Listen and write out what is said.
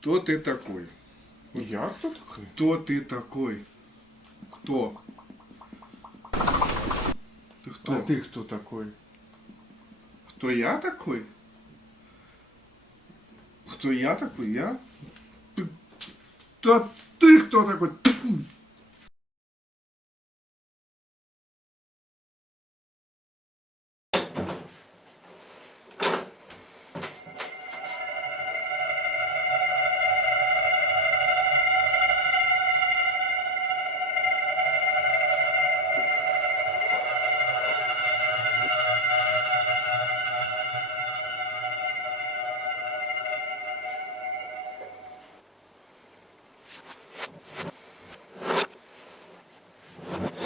Кто ты такой? Я кто такой? Кто ты такой? Кто? Ты кто? А ты кто такой? Кто я такой? Кто я такой? Я? Да ты кто такой?